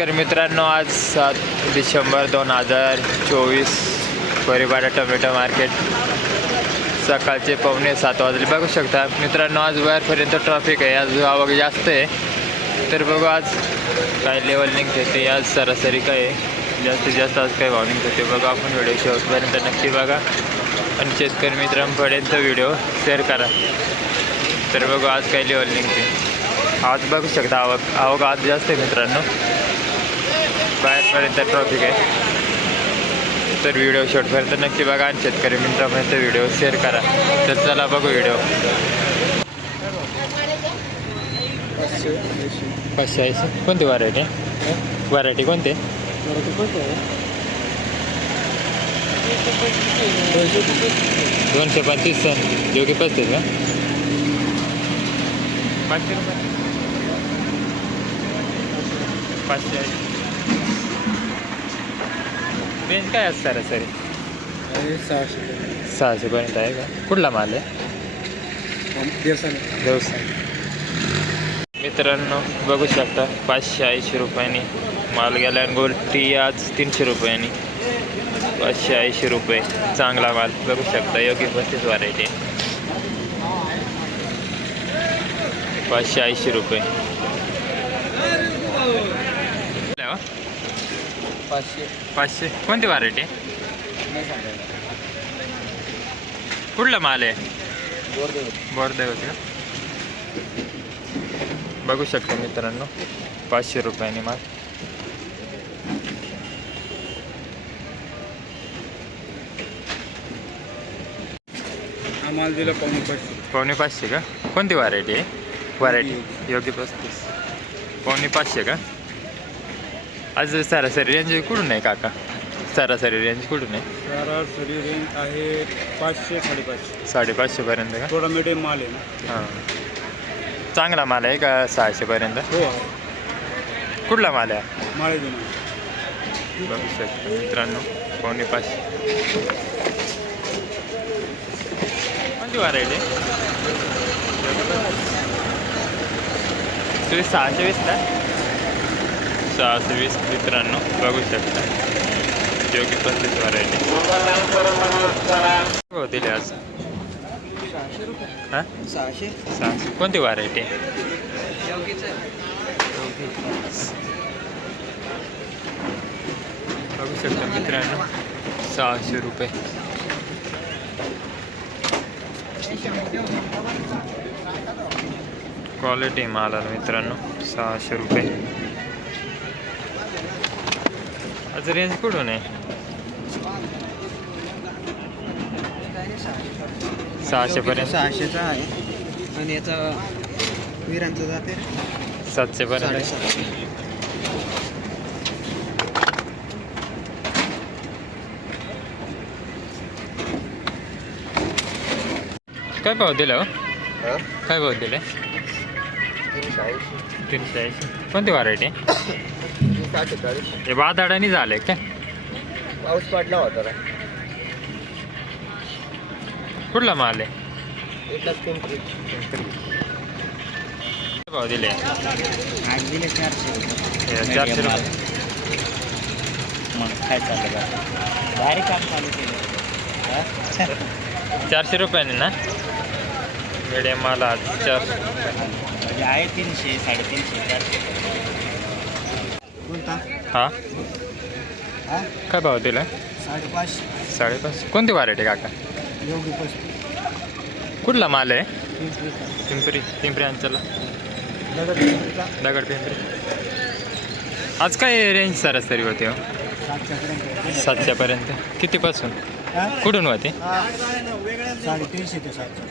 शेतकरी मित्रांनो, आज 7 डिसेंबर 2024 परिवार टोमॅटो मार्केट सकाळचे 6:45 वाजले. बघू शकता मित्रांनो, आज बाहेरपर्यंत ट्रॅफिक आहे, आज आवक जास्त आहे. तर बघू आज काय लेवल निघते ते, आज सरासरी काय आहे, जास्तीत जास्त आज काय भाव निघते ते बघा. आपण व्हिडिओ शेवटपर्यंत नक्की बघा आणि शेतकरी मित्रांपर्यंत व्हिडिओ शेअर करा. तर बघू आज काय लेवल निघते. आज बघू शकता आवक आज जास्त आहे मित्रांनो, बाहेरपर्यंत ट्रॉफिक आहे. तर व्हिडिओ शेवटपर्यंत नक्की बघा आणि शेतकरी मित्रांपर्यंत व्हिडिओ शेअर करा. तर चला बघू व्हिडिओ. 580 कोणती व्हरायटी कोणते? 225 योगी 35 का? 500 रुपये 580 रेंज काय असतं सरासरी? 600पर्यंत आहे का? कुठला माल आहे? देवसाने. मित्रांनो बघू शकता 580 रुपयांनी माल गेला आणि गोल्टी आज 300 रुपयांनी. 580 रुपये चांगला माल बघू शकता. योगी 35 व्हरायटी 580 रुपये. 500 कोणती व्हरायटी? कुठला माल आहे? बोरदेव का? बघू शकता मित्रांनो 500 रुपयांनी माल. माल दिला 550 का? कोणती व्हरायटी आहे? योगी 35 550 का? आज सरासरी रेंज कुठून आहे काका? सरासरी रेंज कुठून आहे? सरासरी रेंज आहे 500 550 550पर्यंत का? थोडा मिडियम माल आहे ना. हां, चांगला माल आहे का? 600पर्यंत. हो, कुठला माल आहे? माळे बघू शकता मित्रांनो 550. कोणती व्हरायटी? 620 ना? 620 मित्रांनो बघू शकता. योगी 35 व्हरायटी हो दिले आज. 600 कोणती व्हरायटी? बघू शकता मित्रांनो 600 रुपये. क्वालिटी मालाला मित्रांनो 600 रुपये. आज रेंज कुठून आहे? 600पर्यंत. 600चा आहे आणि याचा विरांचा जाते 700पर्यंत. काय भाव दिला हो? काय भाव दिले? 380. कोणती व्हरायटी? हे बादाडानी झाले काय? पाऊस पडला होता ना. कुठला माल आहे? भाव दिले? आज दिले 400 रुपये. 400 रुपये. मग काय चाललं डायरेक्ट काम चालू केलं. 400 रुपयाने ना मिडियम माल आज 400 म्हणजे आहे 300 350 400. कोणता? हां, काय भाव दिला? 550. 550. कोणती व्हरायटी काका? योगी 35. कुठला माल आहे? पिंपरी अंचला दगड पिंपरी. आज काय रेंज सरासरी होते हो? 700पर्यंत. कितीपासून कुठून होते? 350 ते 700.